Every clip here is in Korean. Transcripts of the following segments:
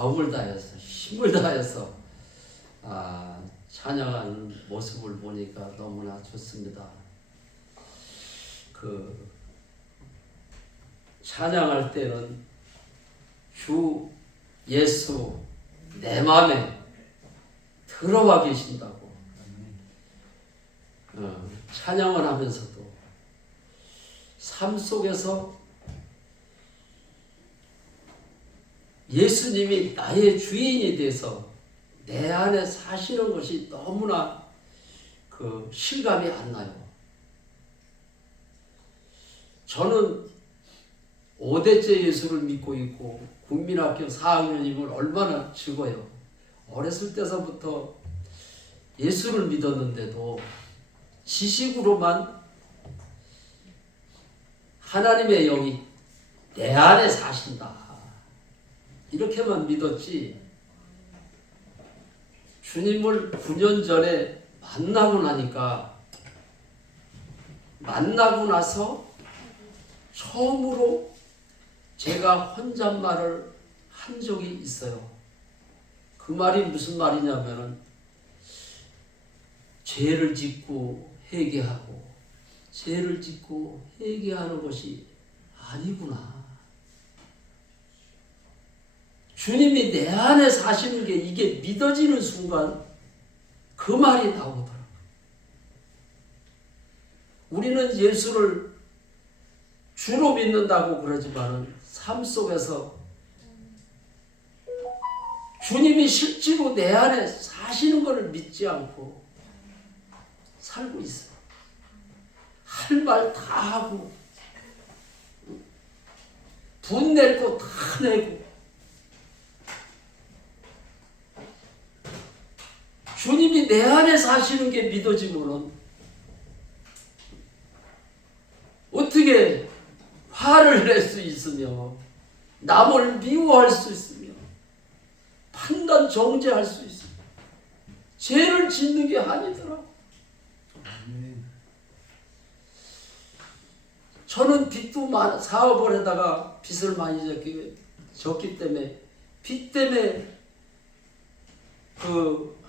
마음을 다해서 힘을 다해서 찬양하는 모습을 보니까 너무나 좋습니다. 찬양할 때는 주 예수 내 마음에 들어와 계신다고 찬양을 하면서도 삶 속에서 예수님이 나의 주인이 돼서 내 안에 사시는 것이 너무나 실감이 안 나요. 저는 5대째 예수를 믿고 있고 국민학교 4학년임을 얼마나 즐거워요. 어렸을 때서부터 예수를 믿었는데도 지식으로만 하나님의 영이 내 안에 사신다 이렇게만 믿었지, 주님을 9년 전에 만나고 나서 처음으로 제가 혼잣말을 한 적이 있어요. 그 말이 무슨 말이냐면은 죄를 짓고 회개하고 죄를 짓고 회개하는 것이 아니구나. 주님이 내 안에 사시는 게 이게 믿어지는 순간 그 말이 나오더라고요. 우리는 예수를 주로 믿는다고 그러지만은 삶 속에서 주님이 실제로 내 안에 사시는 것을 믿지 않고 살고 있어요. 할 말 다 하고 분 낼 거 다 내고 주님이 내 안에 사시는 게 믿어지면은 어떻게 화를 낼 수 있으며 남을 미워할 수 있으며 판단 정죄할 수 있으며 죄를 짓는 게 아니더라고. 저는 빚도 사업을 하다가 빚을 많이 졌기 때문에 빚 때문에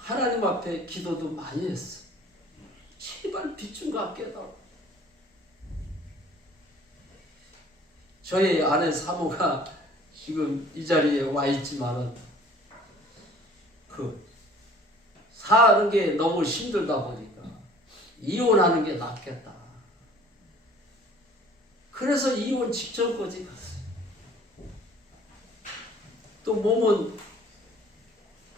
하나님 앞에 기도도 많이 했어. 제발 빚 좀 갚게 해달라. 저희 아내 사모가 지금 이 자리에 와 있지만은 사는 게 너무 힘들다 보니까 이혼하는 게 낫겠다. 그래서 이혼 직전까지 갔어요. 또 몸은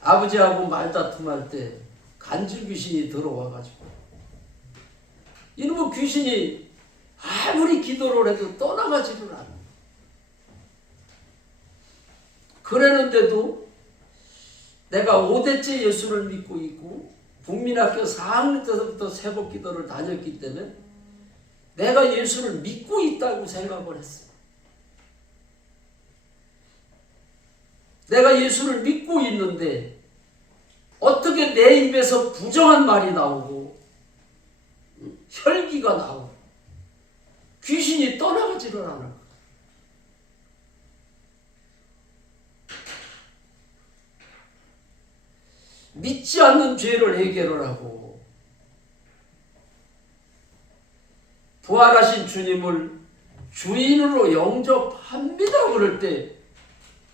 아버지하고 말다툼할 때 간질 귀신이 들어와가지고 이놈의 귀신이 아무리 기도를 해도 떠나가지를 않아. 그랬는데도 내가 5대째 예수를 믿고 있고 국민학교 4학년 때부터 새벽 기도를 다녔기 때문에 내가 예수를 믿고 있다고 생각을 했어요. 내가 예수를 믿고 있는데 어떻게 내 입에서 부정한 말이 나오고 혈기가 나오고 귀신이 떠나가지를 않아. 믿지 않는 죄를 해결을 하고 부활하신 주님을 주인으로 영접합니다 그럴 때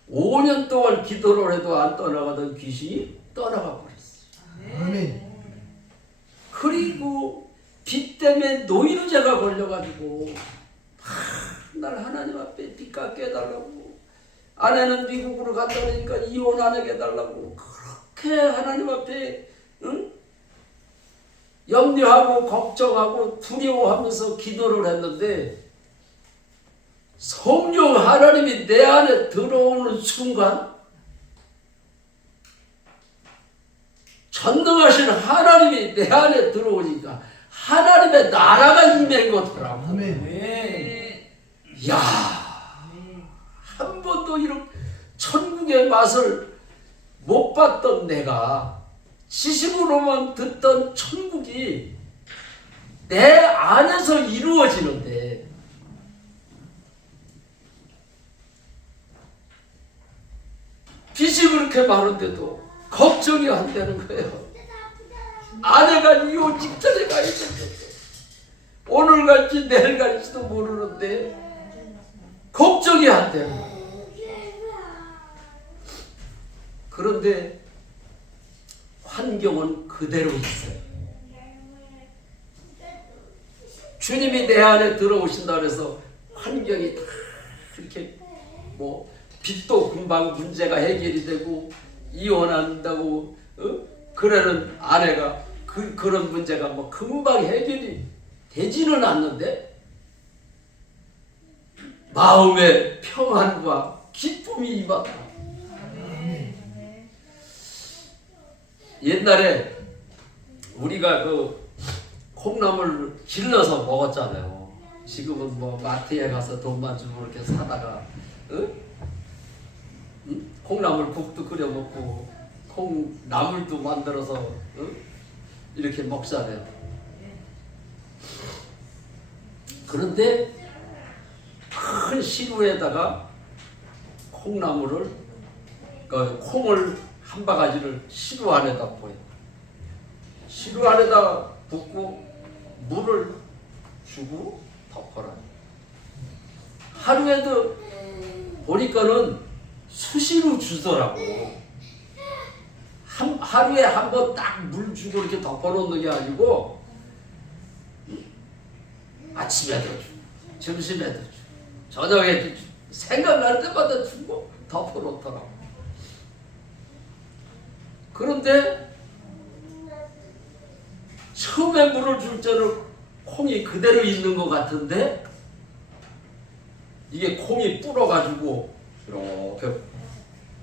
5년 동안 기도를 해도 안 떠나가던 귀신이 떠나가 버렸어요. 아멘. 그리고 빚 때문에 노이로제가 걸려가지고 날 하나님 앞에 빚 갚게 해달라고, 아내는 미국으로 간다니까 이혼 안 하게 해달라고 그렇게 하나님 앞에 염려하고 걱정하고 두려워하면서 기도를 했는데 성령 하나님이 내 안에 들어오는 순간 전능하신 하나님이 내 안에 들어오니까 하나님의 나라가 임한 거더라고. 아멘. 야, 한 번도 이런 천국의 맛을 못 봤던 내가 지식으로만 듣던 천국이 내 안에서 이루어지는데 빚이 그렇게 많은데도 걱정이 안 되는 거예요. 아내가 이혼 직전에 가 있는데 오늘 갈지 내일 갈지도 모르는데 걱정이 안 되는 거예요. 그런데 환경은 그대로 있어요. 주님이 내 안에 들어오신다 그래서 환경이 다 이렇게 뭐 빚도 금방 문제가 해결이 되고 이혼한다고 그러는 아내가 그런 문제가 뭐 금방 해결이 되지는 않는데 마음의 평안과 기쁨이 임하다. 옛날에 우리가 그 콩나물 길러서 먹었잖아요. 지금은 뭐 마트에 가서 돈만 주고 이렇게 사다가 콩나물 국도 끓여 먹고 콩나물도 만들어서 이렇게 먹잖아요. 그런데 큰 시루에다가 콩나물을 콩을 한 바가지를 시루 안에다 부어요. 시루 안에다 붓고 물을 주고 덮어라. 하루에도 보니까는 수시로 주더라고. 하루에 한 번 딱 물 주고 이렇게 덮어놓는 게 아니고 아침에도 주고 점심에도 주고 저녁에도 주고 생각날 때마다 주고 덮어놓더라고. 그런데 처음에 물을 줄 때는 콩이 그대로 있는 것 같은데 이게 콩이 불어가지고 이렇게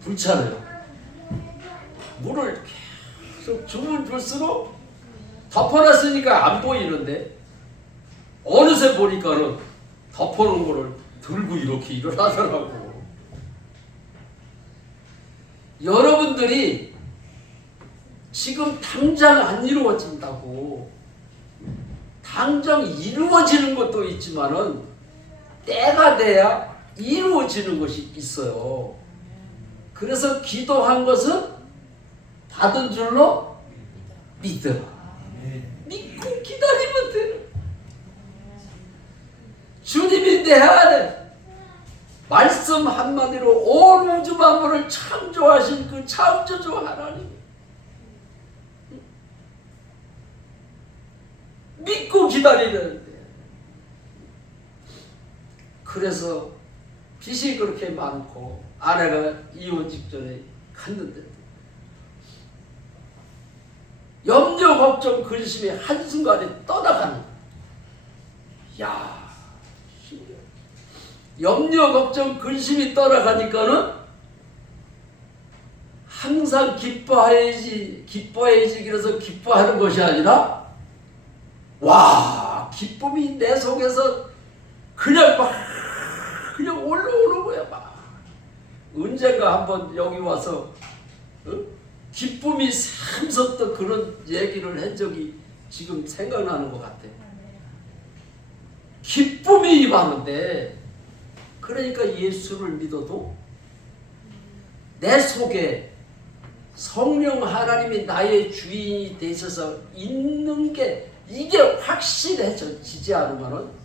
불잖아요. 물을 계속 주면 줄수록 덮어놨으니까 안 보이는데 어느새 보니까는 덮어놓은 거를 들고 이렇게 일어나더라고. 여러분들이 지금 당장 안 이루어진다고 당장 이루어지는 것도 있지만은 때가 돼야 이루어지는 것이 있어요. 그래서 기도한 것은 받은 줄로 믿어라. 믿고 기다리면 돼요. 주님이 내 안에 말씀 한마디로 온 우주 만물을 창조하신 그 창조주 하나님 믿고 기다리는데 그래서 빚이 그렇게 많고 아내가 이혼 직전에 갔는데 염려 걱정 근심이 한순간에 떠나가는 거야. 야, 염려 걱정 근심이 떠나가니까는 항상 기뻐해야지 그래서 기뻐하는 것이 아니라 와, 기쁨이 내 속에서 그냥 올라오는 거야. 막 언젠가 한번 여기 와서 기쁨이 샘솟던 그런 얘기를 한 적이 지금 생각나는 것 같아. 기쁨이 임하는데 그러니까 예수를 믿어도 내 속에 성령 하나님이 나의 주인이 되셔서 있는 게 이게 확실해지지 않으면은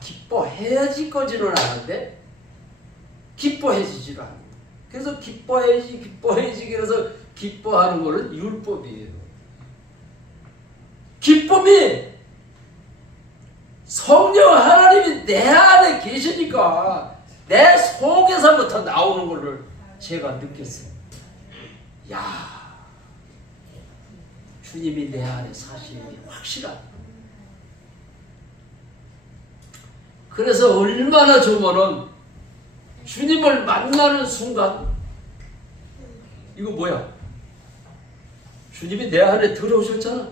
기뻐해야지거지는 않은데 기뻐해지지를 않아요. 그래서 기뻐해야지 그래서 기뻐하는 거는 율법이에요. 기쁨이 성령 하나님이 내 안에 계시니까 내 속에서부터 나오는 것을 제가 느꼈어요. 야, 주님이 내 안에 사시는 게 확실하다. 그래서 얼마나 좋으면은 주님을 만나는 순간 이거 뭐야? 주님이 내 안에 들어오셨잖아.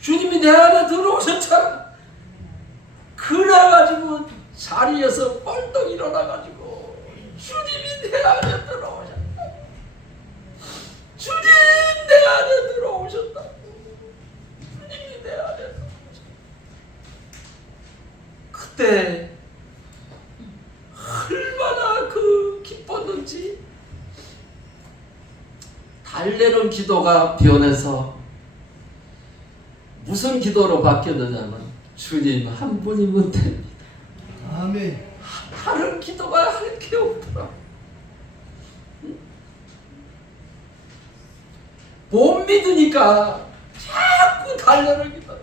주님이 내 안에 들어오셨잖아. 그래가지고 자리에서 벌떡 일어나가지고 주님이 내 안에 들어오셨다. 주님 내 안에 들어오셨다. 주님이 내 안에 들어오셨다. 그때 얼마나 굳이 달래는 기도가 변해서 무슨 기도로 바뀌었느냐면 주님 한 분이면 됩니다. 아멘. 다른 기도가 할 게 없더라. 못 믿으니까 자꾸 달래를 기다려.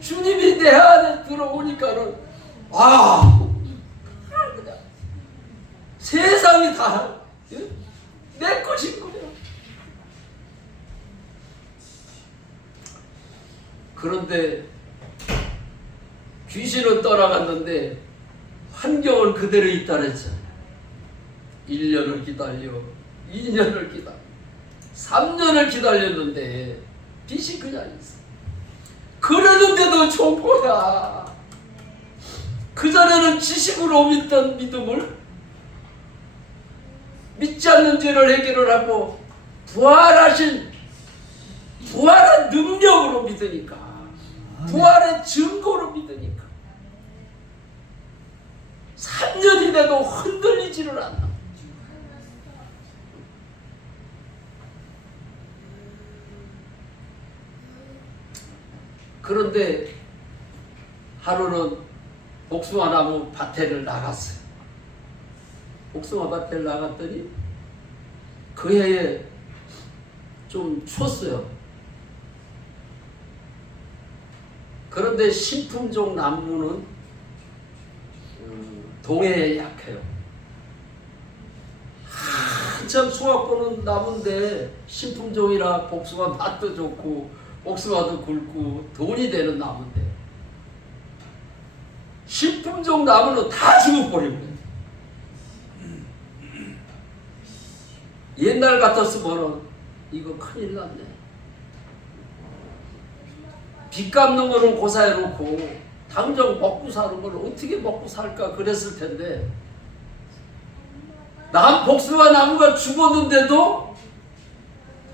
주님이 내 안에 들어오니까는 그냥 세상이 다 내 것인 거야. 그런데 귀신은 떠나갔는데 환경은 그대로 있다 그랬잖아요. 1년을 기다려, 2년을 기다려, 3년을 기다렸는데 빛이 그냥 있어. 그러는데도 좋은 거야. 그전에는 지식으로 믿던 믿음을 믿지 않는 죄를 해결을 하고 부활한 능력으로 믿으니까, 부활의 증거로 믿으니까 3년이 돼도 흔들리지를 않아. 그런데 하루는 복숭아 나무 밭에를 나갔어요. 복숭아 밭에를 나갔더니 그 해에 좀 추웠어요. 그런데 신품종 나무는 동해에 약해요. 한참 수확 보는 나무인데 신품종이라 복숭아 맛도 좋고 복숭아도 굵고 돈이 되는 나무인데 신품종 나무는 다 죽어버리고, 옛날 같았으면 이거 큰일 났네. 빚 갚는 거는 고사해놓고 당장 먹고 사는 걸 어떻게 먹고 살까 그랬을 텐데, 난 복숭아 나무가 죽었는데도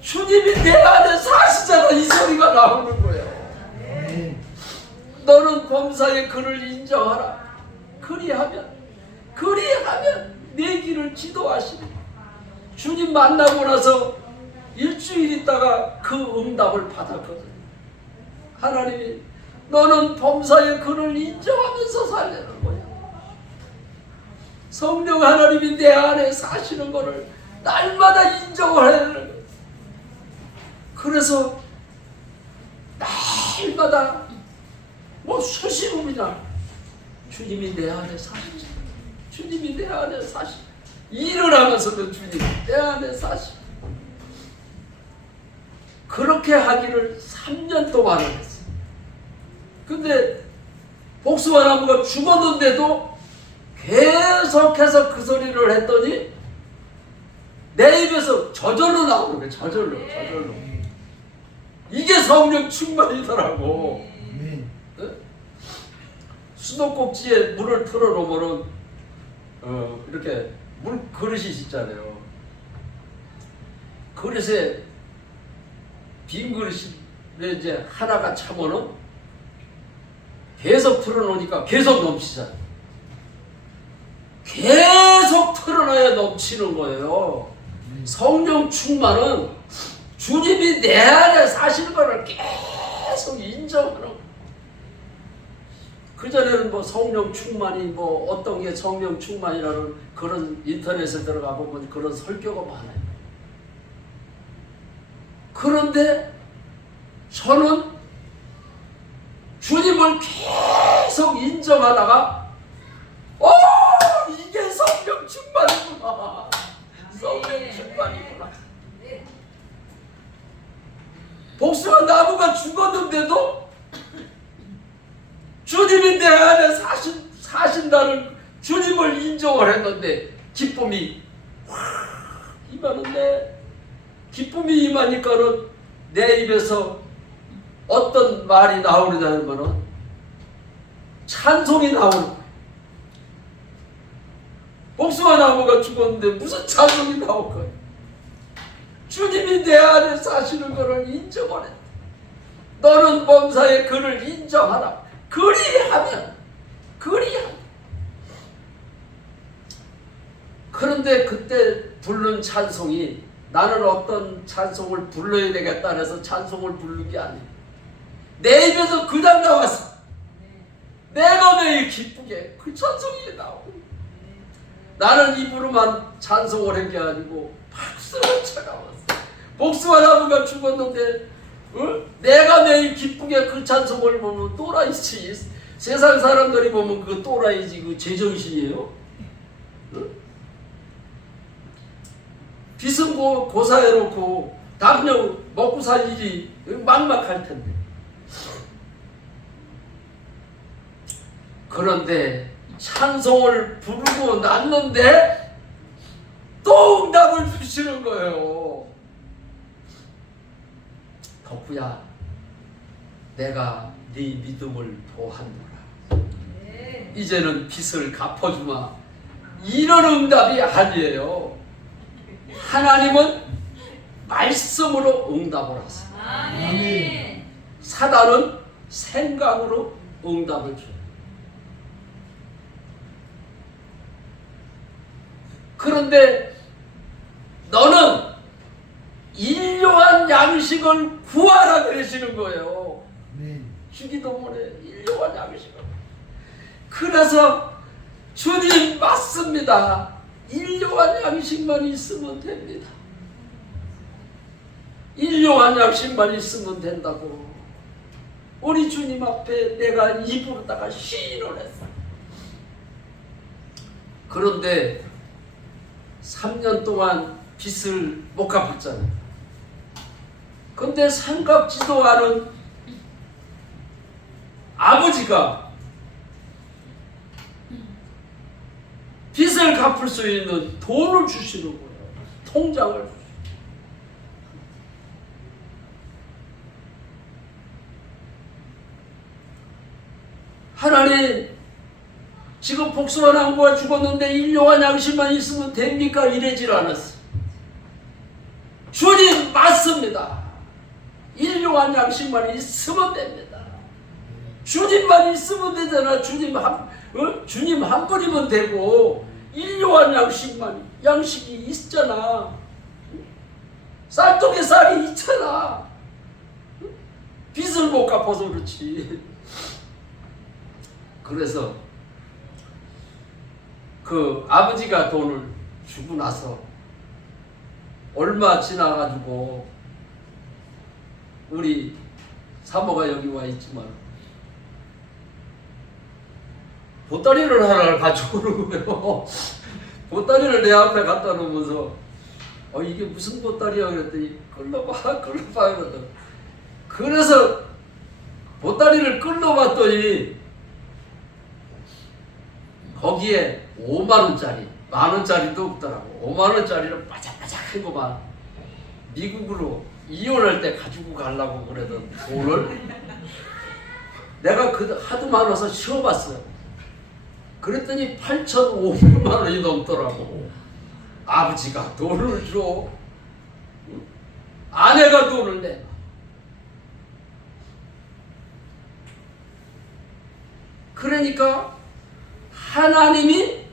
주님이 내 안에 사시잖아, 이 소리가 나오는 거예요. 너는 범사의 그를 인정하라. 그리하면 내 길을 지도하시니. 주님 만나고 나서 일주일 있다가 그 응답을 받았거든. 하나님이 너는 범사의 그를 인정하면서 살려는 거야. 성령 하나님이 내 안에 사시는 거를 날마다 인정을 해야 되는 거야. 그래서 날마다 수시로 그냥 주님이 내 안에 사시죠. 주님이 내 안에 사시죠. 일을 하면서도 주님이 내 안에 사시죠. 그렇게 하기를 3년 동안 했어요. 근데 복숭아 나무가 죽었는데도 계속해서 그 소리를 했더니 내 입에서 저절로 나오는 거예요. 저절로. 이게 성령 충만이더라고. 수도꼭지에 물을 틀어놓으면 이렇게 물 그릇이 있잖아요. 그릇에 빈 그릇이 이제 하나가 차면은 계속 틀어놓으니까 계속 넘치잖아요. 계속 틀어놔야 넘치는 거예요. 성령 충만은 주님이 내 안에 사시는 것을 계속 인정하는 거예요. 그전에는 성령 충만이 어떤 게 성령 충만이라는 그런 인터넷에 들어가 보면 그런 설교가 많아요. 그런데 저는 주님을 계속 인정하다가 이게 성령 충만이구나. 성령 충만이구나. 복숭아 나무가 죽었는데도 주님이 내 안에 사신다는 주님을 인정을 했는데 기쁨이 임하는데, 기쁨이 임하니까는 내 입에서 어떤 말이 나오느냐면 찬송이 나오는 거예요. 복숭아 나무가 죽었는데 무슨 찬송이 나올 거예요. 주님이 내 안에 사시는 것을 인정을 해. 너는 범사에 그를 인정하라. 그리하면 그런데 그때 부른 찬송이 나는 어떤 찬송을 불러야 되겠다 해서 찬송을 부른 게 아니에요. 내 입에서 그냥 나왔어. 내가 매일 기쁘게 그 찬송이 나오고 나는 입으로만 찬송을 한 게 아니고 박수를 쳐나왔어. 복숭아 나무가 죽었는데 내가 매일 기쁘게 그 찬송을 보면 또라이지. 세상 사람들이 보면 그 또라이지. 그 제정신이에요. 빚은 고사해놓고 다 그냥 먹고 살 일이 막막할 텐데. 그런데 찬송을 부르고 났는데 또 응답을 주시는 거예요. 덕구야, 내가 네 믿음을 보았노라. 이제는 빚을 갚아주마. 이런 응답이 아니에요. 하나님은 말씀으로 응답을 하세요. 아멘. 사단은 생각으로 응답을 줘요. 그런데 너는 일용한 양식을 구하라 그러시는 거예요. 주기도 못해 일용한 양식을. 그래서 주님 맞습니다. 일용한 양식만 있으면 됩니다. 일용한 양식만 있으면 된다고 우리 주님 앞에 내가 입으로다가 시인을 했어. 그런데 3년 동안 빚을 못 갚았잖아요. 근데 생각지도 않은 아버지가 빚을 갚을 수 있는 돈을 주시는 거예요. 통장을 주시는. 하나님, 지금 복숭아 나무가 죽었는데 일용한 양식만 있으면 됩니까? 이러질 않았어요. 주님 맞습니다. 일용한 양식만 있으면 됩니다. 주님만 있으면 되잖아. 주님 한 분이면 되고 일용한 양식이 있잖아. 쌀떡에 쌀이 있잖아. 빚을 못 갚아서 그렇지. 그래서 그 아버지가 돈을 주고 나서 얼마 지나가지고 우리 사모가 여기 와 있지만 보따리를 하나를 가지고 오는 거예요. 보따리를 내 앞에 갖다 놓으면서 이게 무슨 보따리야 그랬더니 끌러봐 그러더니 그래서 보따리를 끌러봤더니 거기에 5만원짜리, 만원짜리도 없더라고. 5만원짜리를 바짝바짝한 거만 미국으로 이혼할 때 가지고 가려고 그러던 돈을 내가 하도 많아서 쉬어봤어요. 그랬더니 8,500만원이 넘더라고. 아버지가 돈을 줘. 아내가 돈을 내. 그러니까 하나님이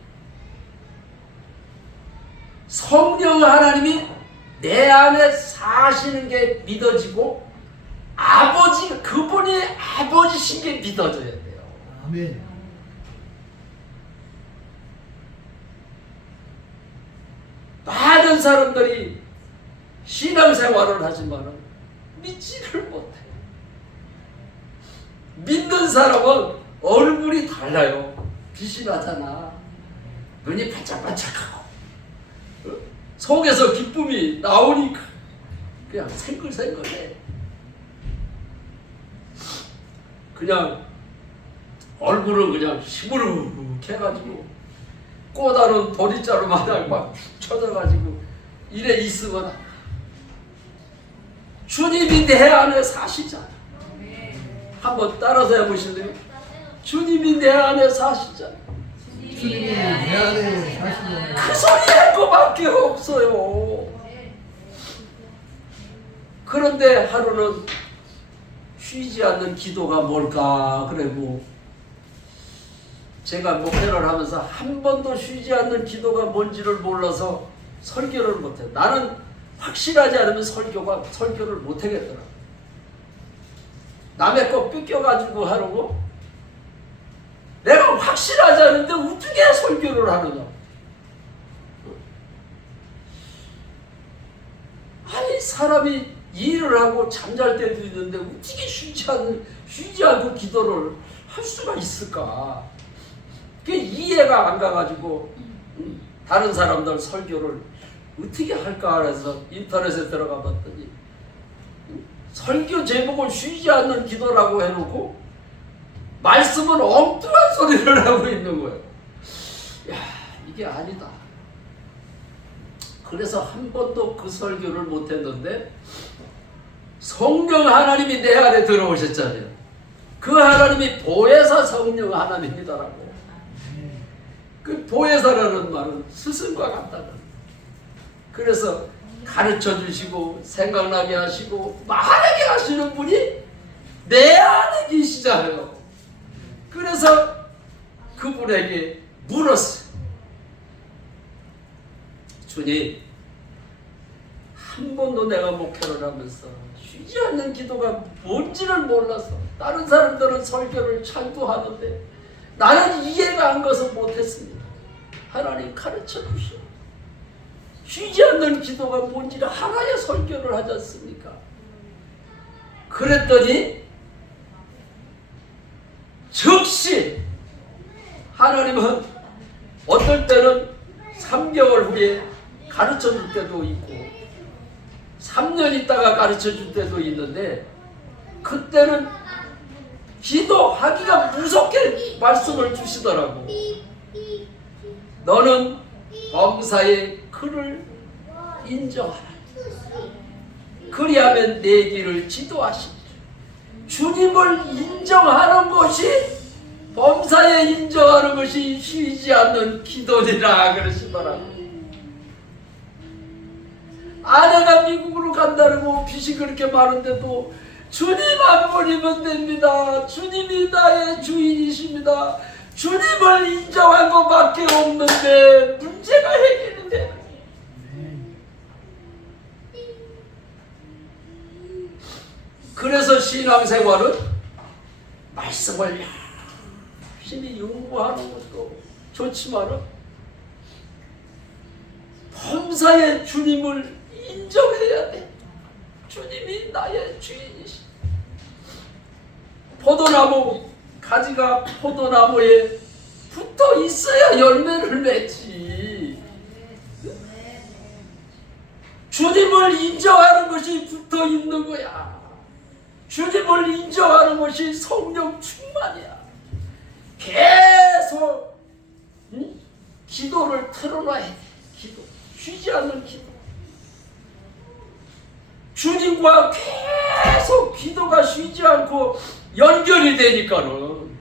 성령 하나님이 내 안에 사시는 게 믿어지고 그분이 아버지신 게 믿어져야 돼요. 아멘. 많은 사람들이 신앙생활을 하지만 믿지를 못해요. 믿는 사람은 얼굴이 달라요. 빛이 나잖아. 눈이 반짝반짝하고 속에서 기쁨이 나오니까 그냥 생글생글해. 그냥 얼굴은 그냥 시무룩해가지고 꼬다른 도리자루 마냥 막 쳐져가지고 이래 있으면 주님이 내 안에 사시잖아. 한번 따라서 해보실래요? 주님이 내 안에 사시잖아. 주님이 내 안에 사시잖아요. 그 소리 할 거밖에 없어요. 그런데 하루는 쉬지 않는 기도가 뭘까? 그래 뭐 제가 목회를 하면서 한 번도 쉬지 않는 기도가 뭔지를 몰라서 설교를 못해. 나는 확실하지 않으면 설교를 못하겠더라. 남의 거 삐껴가지고 하려고? 내가 확실하지 않은데 어떻게 설교를 하느냐? 아니, 사람이 일을 하고 잠잘 때도 있는데 어떻게 쉬지 않고 기도를 할 수가 있을까? 그게 이해가 안 가가지고 다른 사람들 설교를 어떻게 할까 해서 인터넷에 들어가 봤더니 설교 제목을 쉬지 않는 기도라고 해놓고 말씀은 엉뚱한 소리를 하고 있는 거예요. 야, 이게 아니다. 그래서 한 번도 그 설교를 못했는데 성령 하나님이 내 안에 들어오셨잖아요. 그 하나님이 보혜사 성령 하나님이다라고. 그 보혜사라는 말은 스승과 같다는. 그래서 가르쳐 주시고 생각나게 하시고 말하게 하시는 분이 내 안에 계시잖아요. 그래서 그분에게 물었어요. 주님, 한 번도 내가 목회를 하면서 쉬지 않는 기도가 뭔지를 몰라서 다른 사람들은 설교를 잘도 하는데 나는 이해가 안 가서 못했습니다. 하나님 가르쳐 주시오. 쉬지 않는 기도가 뭔지를 하나의 설교를 하지 않습니까? 그랬더니 즉시 하나님은 어떨 때는 3개월 후에 가르쳐 줄 때도 있고 3년 있다가 가르쳐 줄 때도 있는데 그때는 기도하기가 무섭게 말씀을 주시더라고. 너는 범사의 그를 인정하라. 그리하면 내 길을 지도하시리라. 주님을 인정하는 것이 범사에 인정하는 것이 쉬지 않는 기도니라 그러시더라고. 아내가 미국으로 간다고 빚이 그렇게 많은데도 주님 한 분이면 됩니다. 주님이 나의 주인이십니다. 주님을 인정한 것밖에 없는데 문제가 해결이 되는. 그래서 신앙생활은 말씀을 열심히 연구하는 것도 좋지만 범사에 주님을 인정해야 돼. 주님이 나의 주인이시. 포도나무 가지가 포도나무에 붙어 있어야 열매를 맺지. 주님을 인정하는 것이 붙어 있는 거야. 주님을 인정하는 것이 성령 충만이야. 계속 기도를 틀어놔야 돼. 기도. 쉬지 않는 기도. 주님과 계속 기도가 쉬지 않고 연결이 되니까는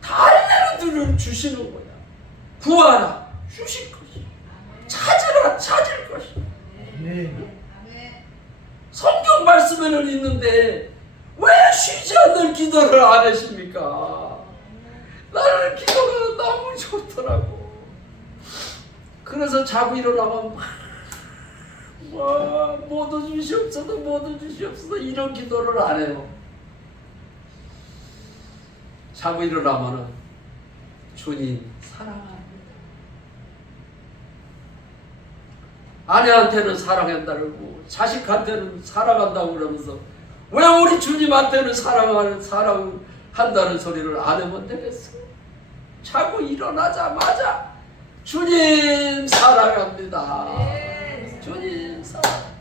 달래를 주시는 거야. 구하라 주실 것이야. 찾으라 찾을 것이야. 성경 말씀에는 있는데 왜 쉬지 않는 기도를 안 하십니까? 나는 기도가 너무 좋더라고. 그래서 자고 일어나면 모두 주시옵소서 모두 주시옵소서 이런 기도를 안 해요. 자고 일어나면은 주님 사랑합니다. 아내한테는 사랑한다고 자식한테는 사랑한다고 그러면서 왜 우리 주님한테는 사랑한다는 소리를 안 하면 되겠어? 자고 일어나자마자 주님 사랑합니다. 주님 사랑.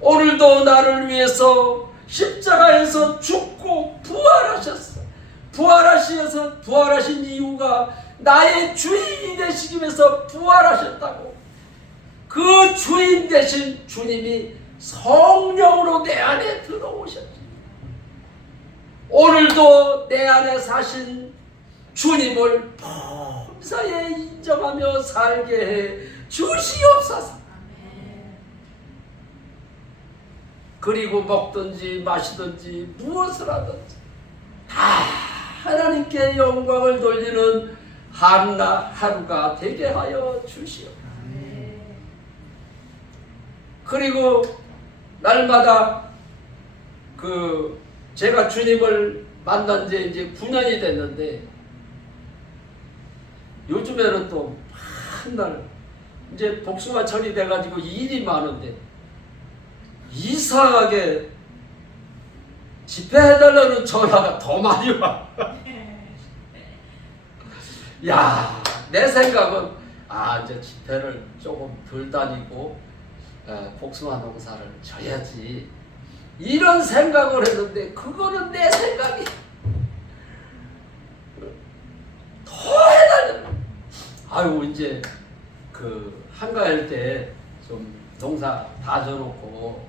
오늘도 나를 위해서 십자가에서 죽고 부활하셨어. 부활하신 이유가 나의 주인이 되시기 위해서 부활하셨다고. 그 주인 되신 주님이 성령으로 내 안에 들어오셨지. 오늘도 내 안에 사신 주님을 범사에 인정하며 살게 해 주시옵소서. 그리고 먹든지 마시든지 무엇을 하든지 다 하나님께 영광을 돌리는 하루가 되게 하여 주시오. 그리고 날마다 제가 주님을 만난 지 이제 9년이 됐는데 요즘에는 또 한날 이제 복숭아철이 돼가지고 일이 많은데 이상하게 집회해달라는 전화가 더 많이 와. 야, 내 생각은 이제 집회를 조금 덜 다니고 복숭아 농사를 져야지 이런 생각을 했는데 그거는 내 생각이 더 해달라는. 아유 이제 한가할 때 좀 농사 다 져놓고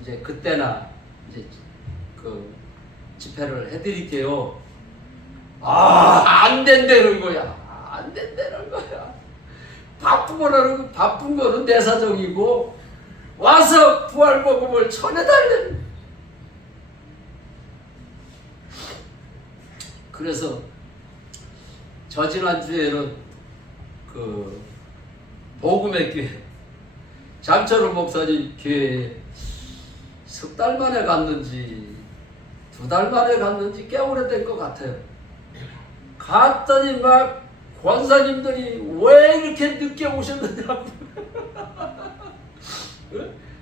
이제 그때나 이제 집회를 해드릴게요. 안 된다는 거야. 안 된다는 거야. 바쁜 거는 내 사정이고 와서 부활복음을 전해달라는. 그래서 저지난주에는 복음의 교회 장철호 목사님 교회에 석 달 만에 갔는지 2달 만에 갔는지 꽤 오래된 것 같아요. 갔더니 막 권사님들이 왜 이렇게 늦게 오셨느냐고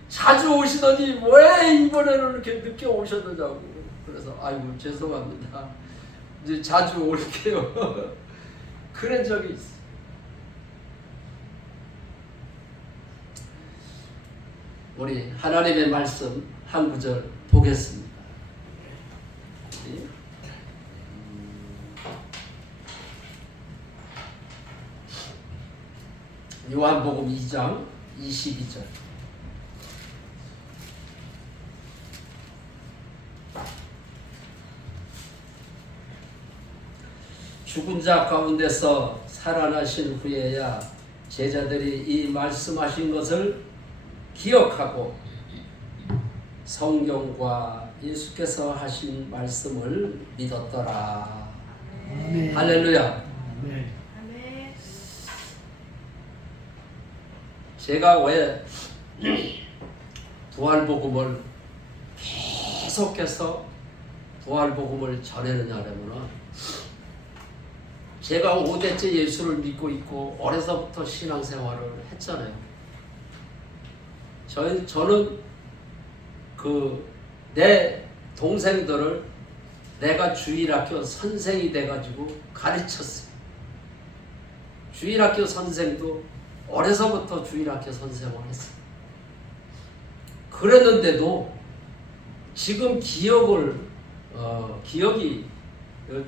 자주 오시더니 왜 이번에는 이렇게 늦게 오셨느냐고. 그래서 아이고 죄송합니다. 이제 자주 올게요. 그런 적이 있어. 우리 하나님의 말씀 한 구절 보겠습니다. 요한복음 2장 22절. 죽은 자 가운데서 살아나신 후에야 제자들이 이 말씀하신 것을 기억하고 성경과 예수께서 하신 말씀을 믿었더라. 아멘. 할렐루야. 아멘. 제가 왜 부활복음을 계속해서 부활복음을 전하느냐면 제가 5대째 예수를 믿고 있고 어려서부터 신앙생활을 했잖아요. 저는 내 동생들을 내가 주일학교 선생이 돼가지고 가르쳤어요. 주일학교 선생도 어려서부터 주일학교 선생을 했어요. 그랬는데도 지금 기억이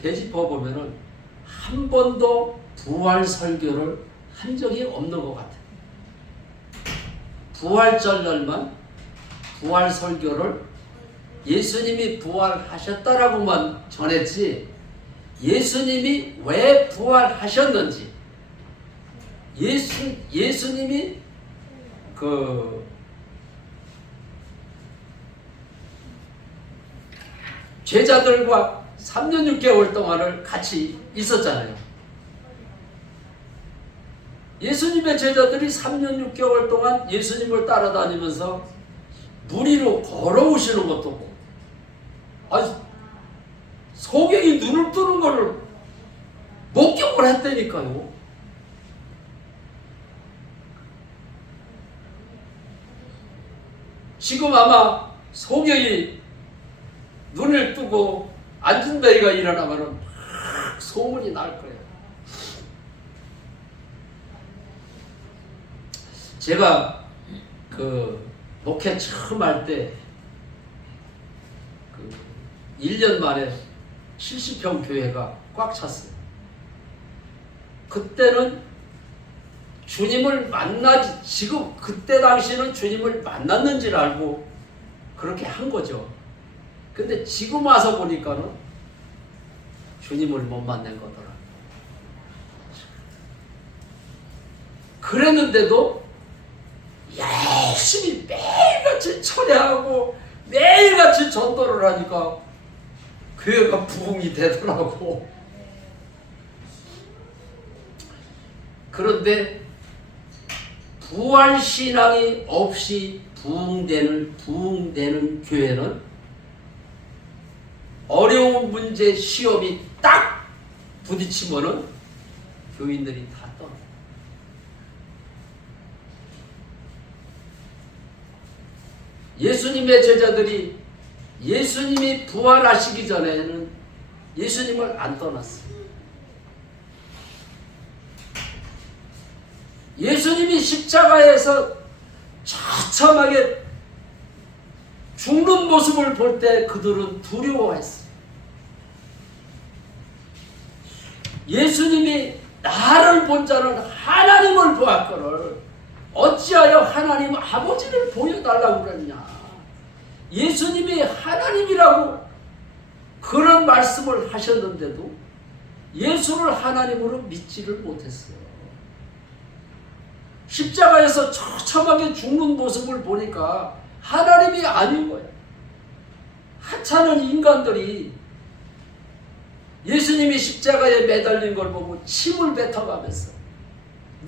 되짚어 보면은 한 번도 부활 설교를 한 적이 없는 것 같아요. 부활절날만 부활 설교를 예수님이 부활하셨다라고만 전했지 예수님이 왜 부활하셨는지 예수님이 제자들과 3년 6개월 동안을 같이 있었잖아요. 예수님의 제자들이 3년 6개월 동안 예수님을 따라다니면서 물 위로 걸어오시는 것도 보고 소경이 눈을 뜨는 거를 목격을 했다니까요. 지금 아마 소경이 눈을 뜨고 안진뱅이가 일어나면 소문이 날 거예요. 제가 목회 처음 할 때 1년 만에 70평 교회가 꽉 찼어요. 그때는 주님을 지금 그때 당시는 주님을 만났는지를 알고 그렇게 한 거죠. 근데 지금 와서 보니까는 주님을 못 만난 거더라. 그랬는데도 열심히 매일같이 철회하고 매일같이 전도를 하니까 교회가 부흥이 되더라고. 그런데 부활신앙이 없이 부흥되는 교회는 어려운 문제 시험이 딱 부딪히면은 교인들이 다 떠나. 예수님의 제자들이 예수님이 부활하시기 전에는 예수님을 안 떠났어요. 예수님이 십자가에서 처참하게 죽는 모습을 볼 때 그들은 두려워했어요. 예수님이 나를 본 자는 하나님을 보았거늘 어찌하여 하나님 아버지를 보여달라고 그랬냐. 예수님이 하나님이라고 그런 말씀을 하셨는데도 예수를 하나님으로 믿지를 못했어요. 십자가에서 처참하게 죽는 모습을 보니까 하나님이 아닌 거예요. 하찮은 인간들이 예수님이 십자가에 매달린 걸 보고 침을 뱉어가면서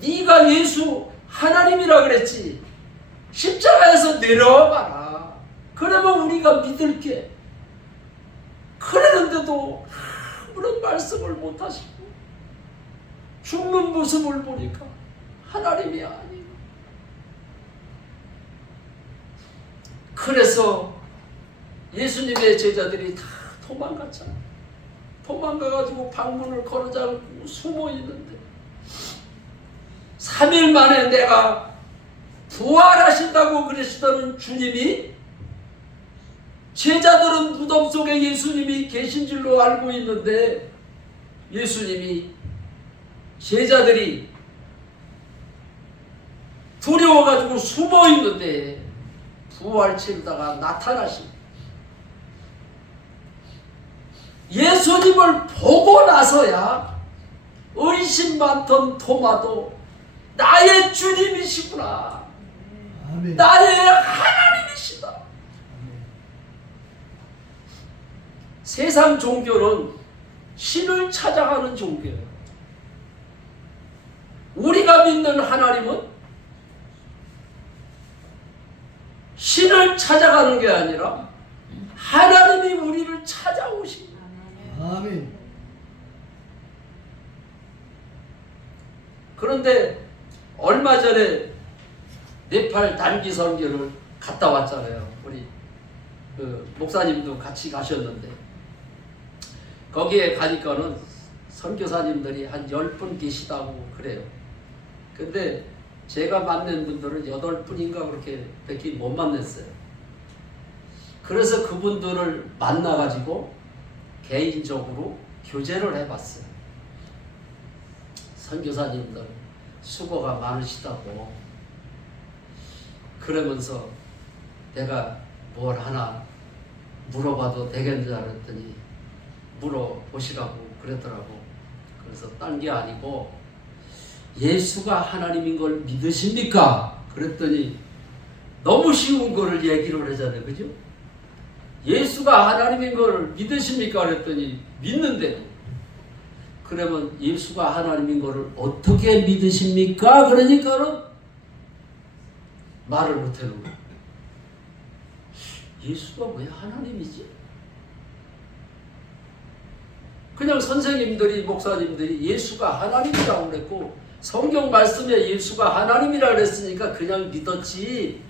네가 예수 하나님이라 그랬지, 십자가에서 내려와봐라, 그러면 우리가 믿을게. 그랬는데도 아무런 말씀을 못하시고 죽는 모습을 보니까 하나님이 아니고, 그래서 예수님의 제자들이 다 도망갔잖아요. 도망가가지고 방문을 걸어잡고 숨어 있는데 3일 만에 내가 부활하신다고 그러시던 주님이, 제자들은 무덤 속에 예수님이 계신 줄로 알고 있는데 예수님이 제자들이 두려워가지고 숨어 있는데 부활치르다가 나타나신, 예수님을 보고 나서야 의심 많던 토마도 나의 주님이시구나, 아멘. 나의 하나님이시다. 세상 종교는 신을 찾아가는 종교예요. 우리가 믿는 하나님은 신을 찾아가는 게 아니라 하나님이 우리를 찾아오신 거예요. 아멘. 그런데 얼마 전에 네팔 단기 선교를 갔다 왔잖아요. 우리 목사님도 같이 가셨는데 거기에 가니까는 선교사님들이 한 10분 계시다고 그래요. 근데 제가 만난 분들은 8분인가 그렇게 밖에 못 만났어요. 그래서 그분들을 만나가지고 개인적으로 교제를 해봤어요. 선교사님들 수고가 많으시다고. 그러면서 내가 뭘 하나 물어봐도 되겠느냐 그랬더니 물어보시라고 그랬더라고. 그래서 딴 게 아니고 예수가 하나님인 걸 믿으십니까? 그랬더니 너무 쉬운 거를 얘기를 하잖아요. 그죠? 예수가 하나님인 걸 믿으십니까? 그랬더니 믿는데도. 그러면 예수가 하나님인 거를 어떻게 믿으십니까? 그러니까는 말을 못하는 거예요. 예수가 왜 하나님이지? 그냥 선생님들이, 목사님들이 예수가 하나님이라고 그랬고 성경 말씀에 예수가 하나님이라 그랬으니까 그냥 믿었지,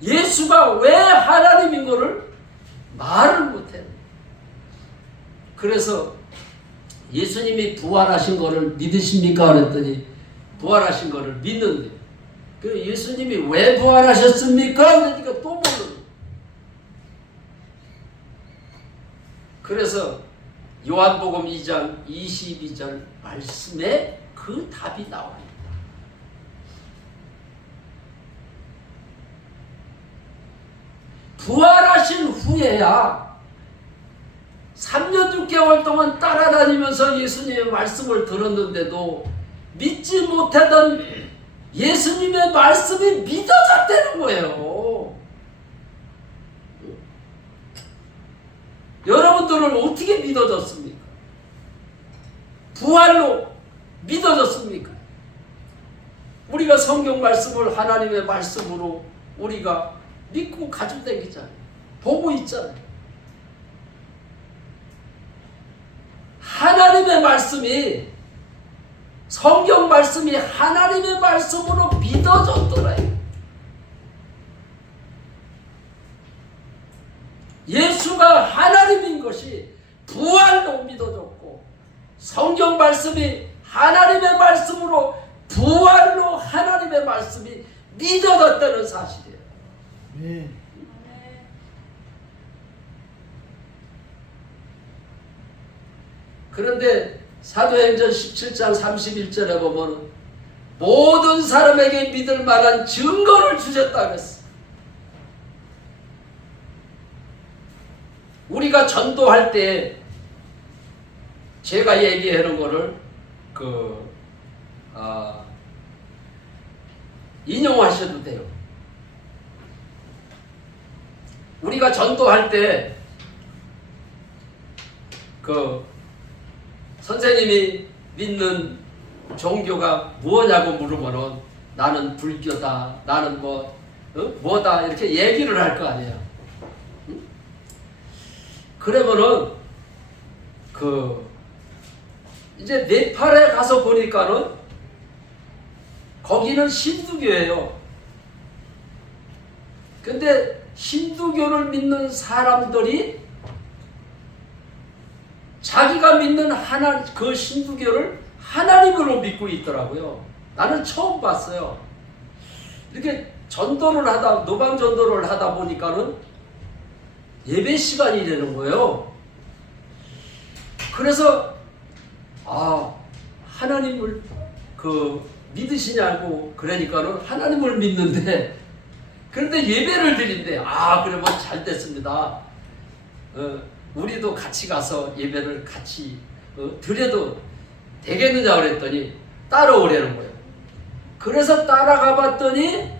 예수가 왜 하나님인 거를 말을 못해. 그래서 예수님이 부활하신 거를 믿으십니까? 그랬더니 부활하신 거를 믿는데, 그 예수님이 왜 부활하셨습니까? 그러니까 또 모르는. 그래서 요한복음 2장 22절 말씀에 그 답이 나옵니다. 부활하신 후에야 3년 6개월 동안 따라다니면서 예수님의 말씀을 들었는데도 믿지 못하던 예수님의 말씀이 믿어졌다는 거예요. 여러분들은 어떻게 믿어졌습니까? 부활로 믿어졌습니까? 우리가 성경 말씀을 하나님의 말씀으로 우리가 믿고 가지고 다니잖아요. 보고 있잖아요. 하나님의 말씀이, 성경 말씀이 하나님의 말씀으로 믿어졌더라요. 예수가 하나님인 것이 부활로 믿어졌고, 성경 말씀이 하나님의 말씀으로 부활로 하나님의 말씀이 믿어졌다는 사실이에요. 아멘. 그런데 사도행전 17장 31절에 보면 모든 사람에게 믿을 만한 증거를 주셨다 그랬어. 우리가 전도할 때 제가 얘기하는 거를 인용하셔도 돼요. 우리가 전도할 때 선생님이 믿는 종교가 뭐냐고 물으면은 나는 불교다, 나는 뭐다 이렇게 얘기를 할 거 아니에요. 응? 그러면은 이제 네팔에 가서 보니까는 거기는 힌두교예요. 근데 힌두교를 믿는 사람들이 자기가 믿는 그 힌두교를 하나님으로 믿고 있더라고요. 나는 처음 봤어요. 이렇게 전도를 하다, 노방 전도를 하다 보니까는 예배 시간이 되는 거예요. 그래서 하나님을 믿으시냐고 그러니까는 하나님을 믿는데, 그런데 예배를 드린대. 그러면 잘 됐습니다. 우리도 같이 가서 예배를 같이 드려도 되겠느냐 그랬더니 따라오려는 거예요. 그래서 따라가 봤더니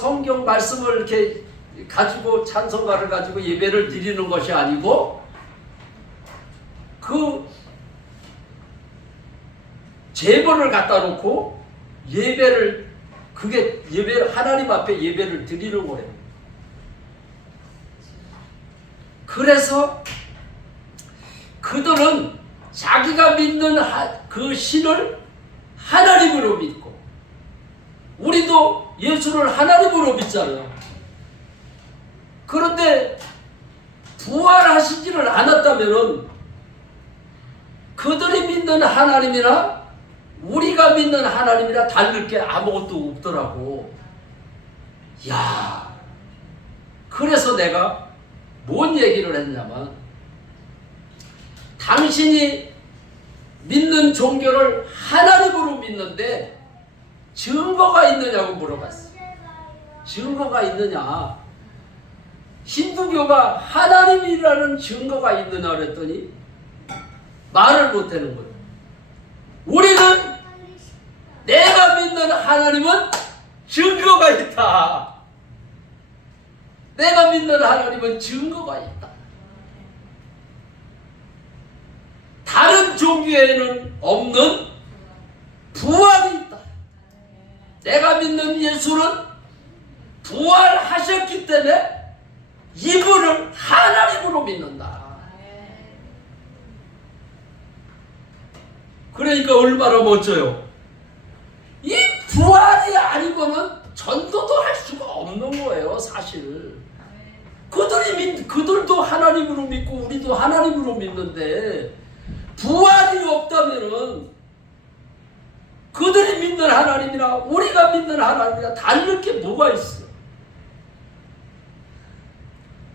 성경 말씀을 이렇게 가지고 찬송가를 가지고 예배를 드리는 것이 아니고 제물을 갖다 놓고 하나님 앞에 예배를 드리는 거예요. 그래서 그들은 자기가 믿는 그 신을 하나님으로 믿고, 우리도 예수를 하나님으로 믿잖아요. 그런데 부활하시지를 않았다면은 그들이 믿는 하나님이나 우리가 믿는 하나님이나 다를 게 아무것도 없더라고. 그래서 내가 뭔 얘기를 했냐면, 당신이 믿는 종교를 하나님으로 믿는데 증거가 있느냐고 물어봤어. 증거가 있느냐? 힌두교가 하나님이라는 증거가 있느냐 그랬더니 말을 못하는 거예요. 우리는 내가 믿는 하나님은 증거가 있다. 내가 믿는 하나님은 증거가 있다. 다른 종교에는 없는 부활이 있다. 내가 믿는 예수는 부활하셨기 때문에 이분을 하나님으로 믿는다. 그러니까 얼마나 멋져요. 이 부활이 아니고는 전도도 할 수가 없는 거예요, 사실. 그들도 하나님으로 믿고 우리도 하나님으로 믿는데, 부활이 없다면은 그들이 믿는 하나님이나 우리가 믿는 하나님이나 다를 게 뭐가 있어?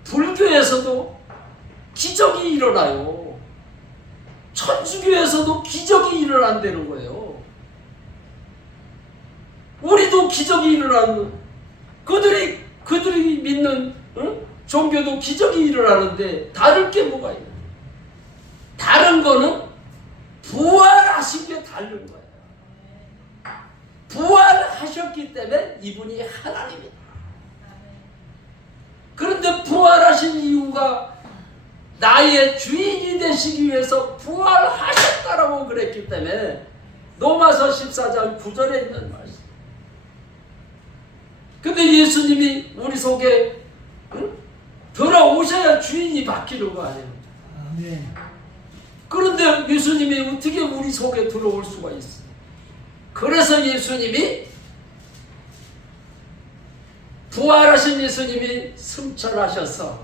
불교에서도 기적이 일어나요. 천주교에서도 기적이 일어난다는 거예요. 우리도 기적이 일어나는, 그들이 믿는 종교도 기적이 일어나는데 다를 게 뭐가 있나? 다른 거는 부활하신 게 다른 거예요. 부활하셨기 때문에 이분이 하나님이다. 그런데 부활하신 이유가 나의 주인이 되시기 위해서 부활하셨다라고 그랬기 때문에 로마서 14장 9절에 있는 말씀. 근데 예수님이 우리 속에 들어오셔야 주인이 바뀌는 거 아니에요. 아멘. 그런데 예수님이 어떻게 우리 속에 들어올 수가 있어요? 그래서 예수님이 부활하신 예수님이 승천하셔서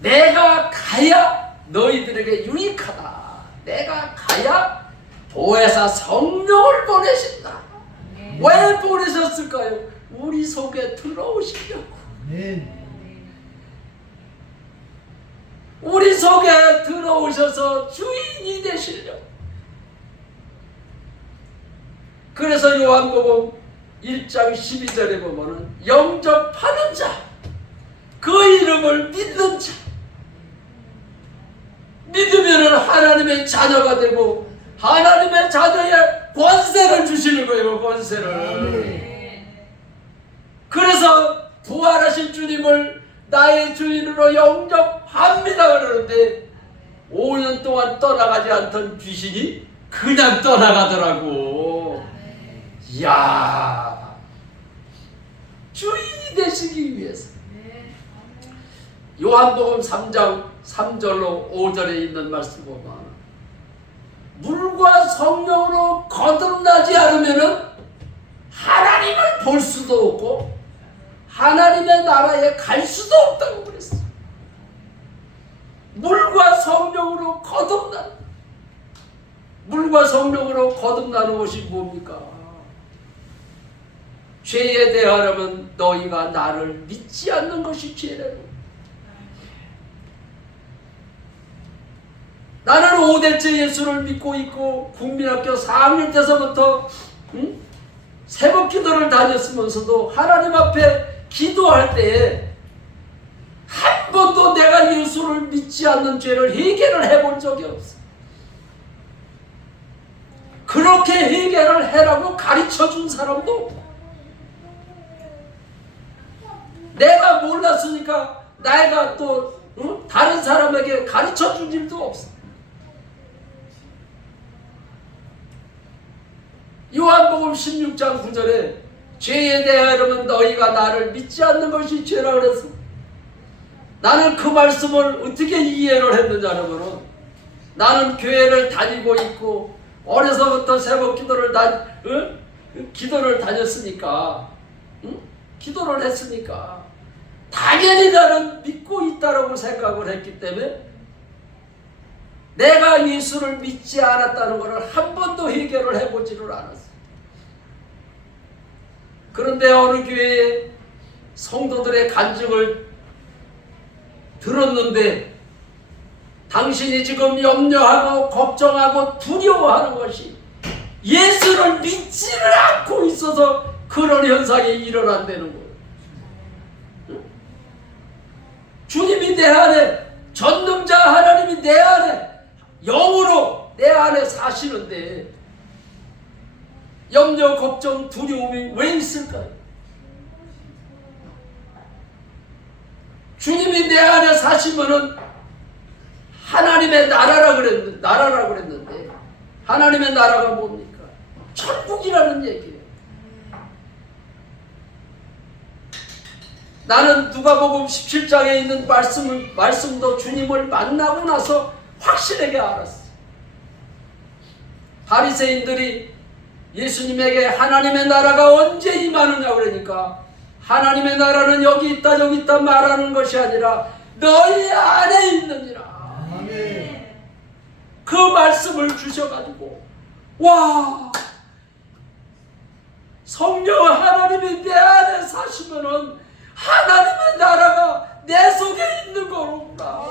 내가 가야 너희들에게 유익하다. 내가 가야 보혜사 성령을 보내신다. 왜 보내셨을까요? 우리 속에 들어오시려고. 아멘. 우리 속에 들어오셔서 주인이 되시려고. 그래서 요한복음 1장 12절에 보면은 영접하는 자, 그 이름을 믿는 자, 믿으면은 하나님의 자녀가 되고 하나님의 자녀의 권세를 주시는 거예요. 권세를. 그래서 부활하신 주님을 나의 주인으로 영접합니다 그러는데 5년 동안 떠나가지 않던 귀신이 그냥 떠나가더라고. 이야, 주인이 되시기 위해서. 요한복음 3장 3절로 5절에 있는 말씀 보면 물과 성령으로 거듭나지 않으면은 하나님을 볼 수도 없고 하나님의 나라에 갈 수도 없다고 그랬어. 물과 성령으로 거듭나는, 물과 성령으로 거듭나는 것이 뭡니까? 죄에 대하려면 너희가 나를 믿지 않는 것이 죄라고. 나는 5대째 예수를 믿고 있고 국민학교 4학년 때서부터 새벽 기도를 다녔으면서도 하나님 앞에 기도할 때에 한 번도 내가 예수를 믿지 않는 죄를 해결을 해본 적이 없어. 그렇게 해결을 해라고 가르쳐준 사람도 없고, 내가 몰랐으니까 내가 또 다른 사람에게 가르쳐준 일도 없어. 요한복음 16장 9절에 죄에 대하여는 너희가 나를 믿지 않는 것이 죄라 그랬어. 나는 그 말씀을 어떻게 이해를 했느냐면, 나는 교회를 다니고 있고 어려서부터 새벽 기도를 기도를 다녔으니까, 기도를 했으니까 당연히 나는 믿고 있다라고 생각을 했기 때문에 내가 예수를 믿지 않았다는 것을 한 번도 해결을 해보지를 않았어요. 그런데 어느 교회에 성도들의 간증을 들었는데 당신이 지금 염려하고 걱정하고 두려워하는 것이 예수를 믿지를 않고 있어서 그런 현상이 일어난다는 거예요. 주님이 내 안에, 전능자 하나님이 내 안에 영으로 내 안에 사시는데 염려, 걱정, 두려움이 왜 있을까요? 주님이 내 안에 사시면은 하나님의 나라라고 그랬는데 하나님의 나라가 뭡니까? 천국이라는 얘기예요. 나는 누가복음 17장에 있는 말씀도 주님을 만나고 나서 확실하게 알았어. 바리새인들이 예수님에게 하나님의 나라가 언제 임하느냐 그러니까 하나님의 나라는 여기 있다 저기 있다 말하는 것이 아니라 너희 안에 있느니라. 아멘. 그 말씀을 주셔가지고, 와, 성령 하나님이 내 안에 사시면은 하나님의 나라가 내 속에 있는 거로구나.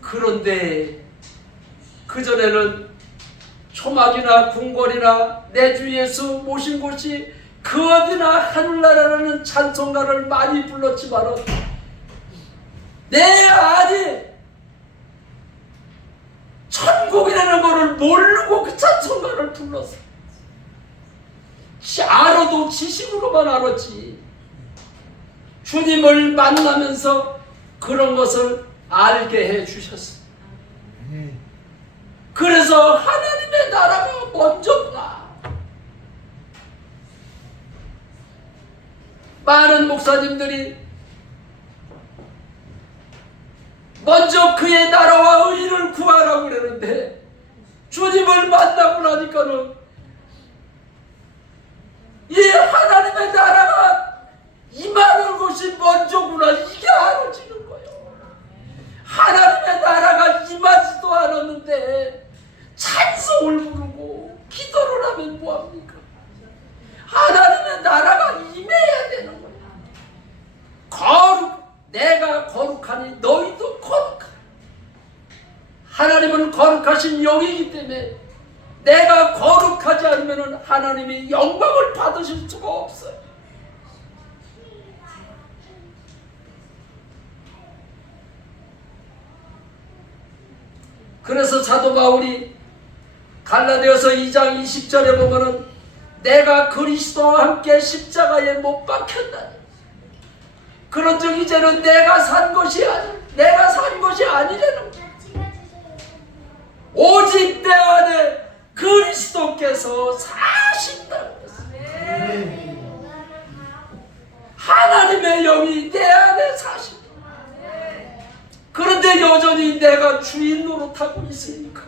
그런데 그전에는 초막이나 궁궐이나 내 주 예수 모신 곳이 그 어디나 하늘나라라는 찬송가를 많이 불렀지만 내 안에 천국이라는 것을 모르고 그 찬송가를 불렀어. 알아도 지식으로만 알았지 주님을 만나면서 그런 것을 알게 해 주셨어요. 아멘. 그래서 하나님의 나라가 먼저구나. 많은 목사님들이 먼저 그의 나라와 의를 구하라고 그러는데 주님을 만나고 나니까는 이 하나님의 나라가 임하는 것이 먼저구나, 이게 알아지는 거예요. 하나님의 나라가 임하지도 않았는데 찬송을 부르고 기도를 하면 뭐합니까? 하나님의 나라가 임해야 되는 거예요. 내가 거룩하니 너희도 거룩하라. 하나님은 거룩하신 영이기 때문에 내가 거룩하지 않으면 하나님이 영광을 받으실 수가 없어요. 그래서 사도 바울이 갈라디아서 2장 20절에 보면은 내가 그리스도와 함께 십자가에 못 박혔다니. 그런즉 이제는 내가 산 것이 아니라는 거야. 오직 내 안에 그리스도께서 사신다는 것을. 하나님의 영이 내 안에 사신다. 그런데 여전히 내가 주인 노릇하고 있으니까,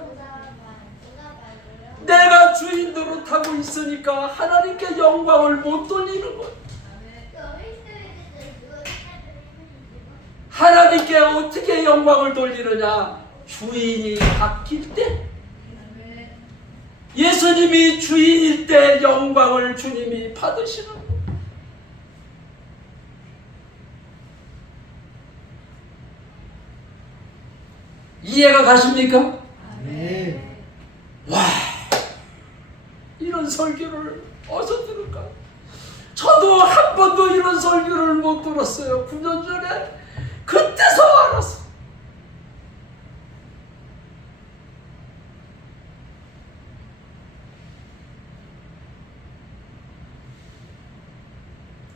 하나님께 영광을 못 돌리는 거야. 하나님께 어떻게 영광을 돌리느냐? 주인이 바뀔 때, 예수님이 주인일 때 영광을 주님이 받으시는 거예요. 이해가 가십니까? 네. 와, 이런 설교를 어디서 들을까? 저도 한 번도 이런 설교를 못 들었어요. 9년 전에. 그때서 알았어.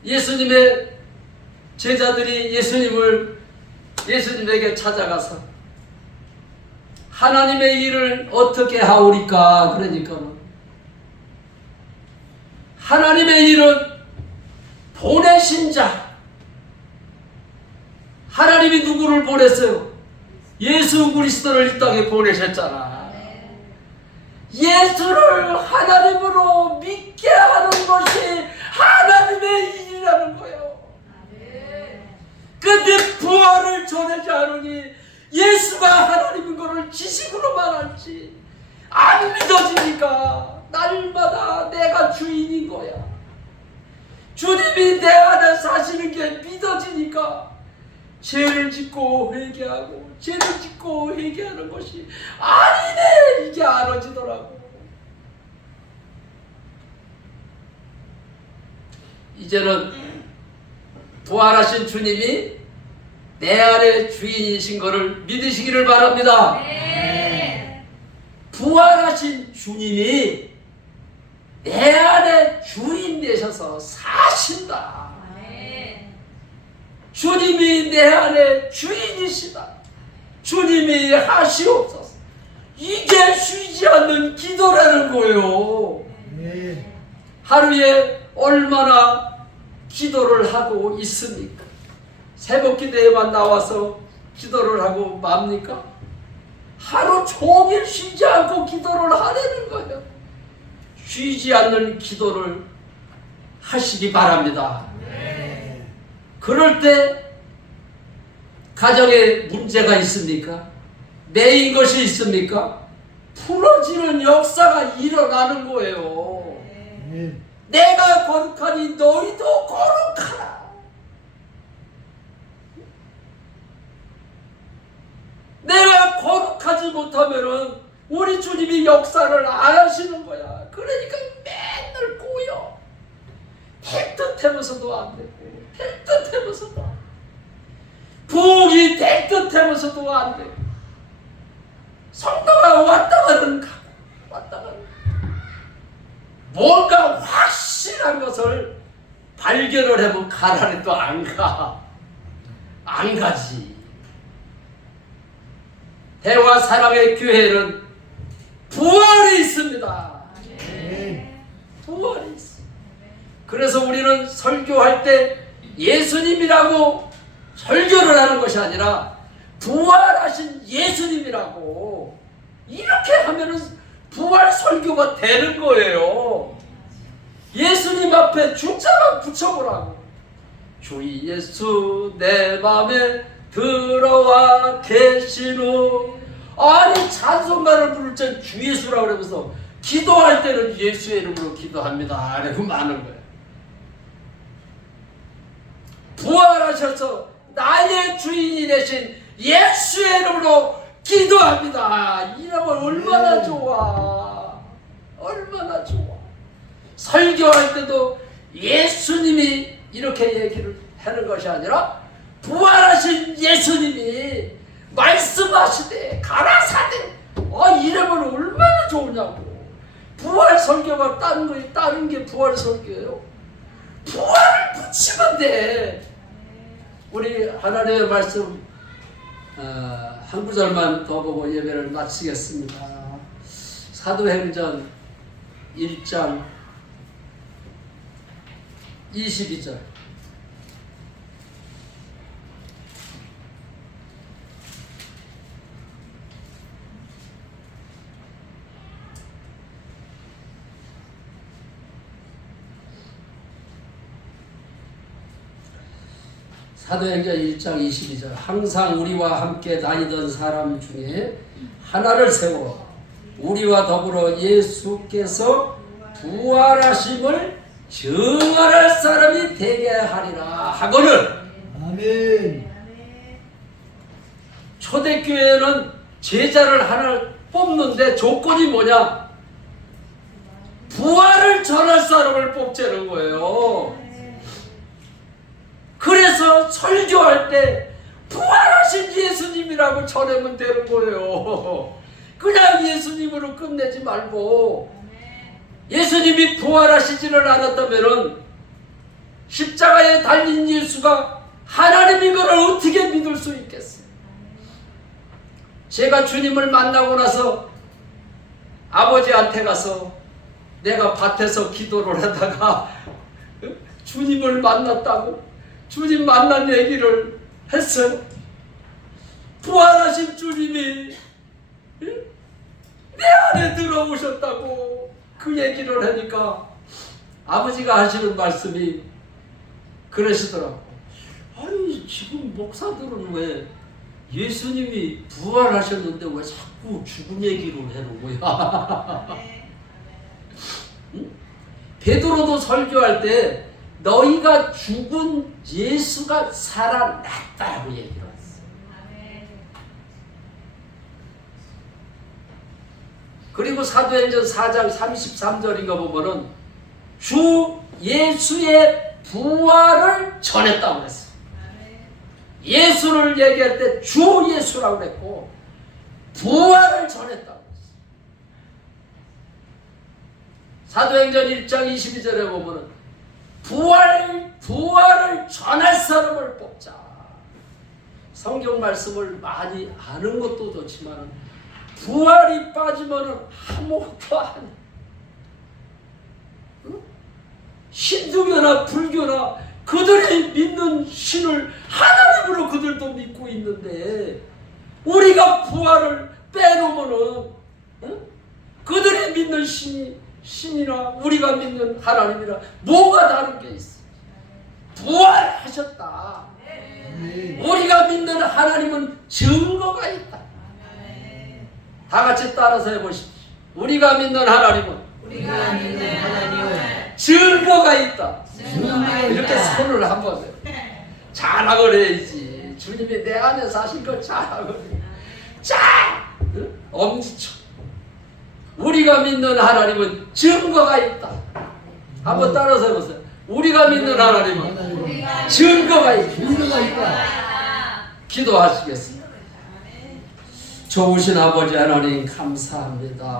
예수님의 제자들이 예수님에게 찾아가서 하나님의 일을 어떻게 하오리까? 그러니까 하나님의 일은 보내신 자. 하나님이 누구를 보냈어요? 예수 그리스도를 이 땅에 보내셨잖아. 예수를 하나님으로 믿게 하는 것이 하나님의 일이라는 거예요. 그런데 부활을 전하지 않으니 예수가 하나님인 것을 지식으로만 알지 안 믿어지니까 날마다 내가 주인인 거야. 주님이 내 안에 사시는 게 믿어지니까 죄를 짓고 회개하고 죄를 짓고 회개하는 것이 아니네, 이게 알아지더라고. 이제는 부활하신 주님이 내 안에 주인이신 것을 믿으시기를 바랍니다. 네. 부활하신 주님이 내 안에 주인 되셔서 사신다. 네. 주님이 내 안에 주인이시다. 주님이 하시옵소서. 이게 쉬지 않는 기도라는 거예요. 네. 하루에 얼마나 기도를 하고 있습니까? 새벽 기도에만 나와서 기도를 하고 맙니까? 하루 종일 쉬지 않고 기도를 하려는 거예요. 쉬지 않는 기도를 하시기 바랍니다. 네. 그럴 때 가정에 문제가 있습니까? 내인 것이 있습니까? 풀어지는 역사가 일어나는 거예요. 네. 내가 거룩하니 너희도 거룩하라. 내가 거룩하지 못하면은 우리 주님이 역사를 안 하시는 거야. 그러니까 맨날 꼬여. 될 듯하면서도 안 되고, 될 듯하면서도 안 되고, 부엌이 될 듯하면서도 안 되고, 성도가 왔다가는 가고 왔다가는 가고. 뭔가 확실한 것을 발견을 해보면 가라니 또 안 가. 안 가지. 대화 사랑의 교회는 부활이 있습니다. 아멘. 부활이 있어. 그래서 우리는 설교할 때 예수님이라고 설교를 하는 것이 아니라 부활하신 예수님이라고 이렇게 하면은 부활 설교가 되는 거예요. 예수님 앞에 주자만 붙여보라고. 주 예수 내 맘에 들어와 계시노. 아니 찬송가를 부를 땐 주 예수라고 그러면서 기도할 때는 예수의 이름으로 기도합니다. 이러고 마는 거예요. 부활하셔서 나의 주인이 되신 예수의 이름으로 기도합니다. 이러면 얼마나 좋아. 얼마나 좋아. 설교할 때도 예수님이 이렇게 얘기를 하는 것이 아니라 부활하신 예수님이 말씀하시되 가라사대 이러면 얼마나 좋으냐고. 부활 설교가 다른 게 부활 설교예요. 부활을 붙이면 돼. 우리 하나님의 말씀 한 구절만 더 보고 예배를 마치겠습니다. 사도행전 1장 22절. 사도행전 1장 22절. 항상 우리와 함께 다니던 사람 중에 하나를 세워 우리와 더불어 예수께서 부활하심을 증언할 사람이 되게 하리라 하거늘. 아멘. 초대교회는 제자를 하나 뽑는데 조건이 뭐냐? 부활을 전할 사람을 뽑자는 거예요. 그래서 설교할 때 부활하신 예수님이라고 전하면 되는 거예요. 그냥 예수님으로 끝내지 말고, 예수님이 부활하시지를 않았다면 십자가에 달린 예수가 하나님인 걸 어떻게 믿을 수 있겠어요? 제가 주님을 만나고 나서 아버지한테 가서 내가 밭에서 기도를 하다가 주님을 만났다고 주님 만난 얘기를 했어요. 부활하신 주님이 내 안에 들어오셨다고 그 얘기를 하니까 아버지가 하시는 말씀이 그러시더라고. 아니 지금 목사들은 왜 예수님이 부활하셨는데 왜 자꾸 죽은 얘기를 해놓은 거야? 응? 베드로도 설교할 때 너희가 죽은 예수가 살아났다고 얘기를 했어. 그리고 사도행전 4장 33절인가 보면은 주 예수의 부활을 전했다고 했어. 예수를 얘기할 때 주 예수라고 그랬고 부활을 전했다고 했어. 사도행전 1장 22절에 보면은 부활을 전할 사람을 뽑자. 성경 말씀을 많이 아는 것도 좋지만 부활이 빠지면 아무것도 안 해. 응? 힌두교나 불교나 그들이 믿는 신을 하나님으로 그들도 믿고 있는데 우리가 부활을 빼놓으면은 그들이 믿는 신이나 우리가 믿는 하나님이라 뭐가 다른 게 있어? 부활하셨다. 우리가 믿는 하나님은 증거가 있다. 다 같이 따라서 해보십시오. 우리가 믿는 하나님은 증거가 있다. 이렇게 손을 한번 자랑을 해야지. 주님이 내 안에 사신 걸 자랑을 해. 자! 엄지척. 우리가 믿는 하나님은 증거가 있다. 한번 따라서 해보세요. 우리가 믿는 하나님은 증거가 있다. 기도하시겠습니다. 좋으신 아버지 하나님 감사합니다.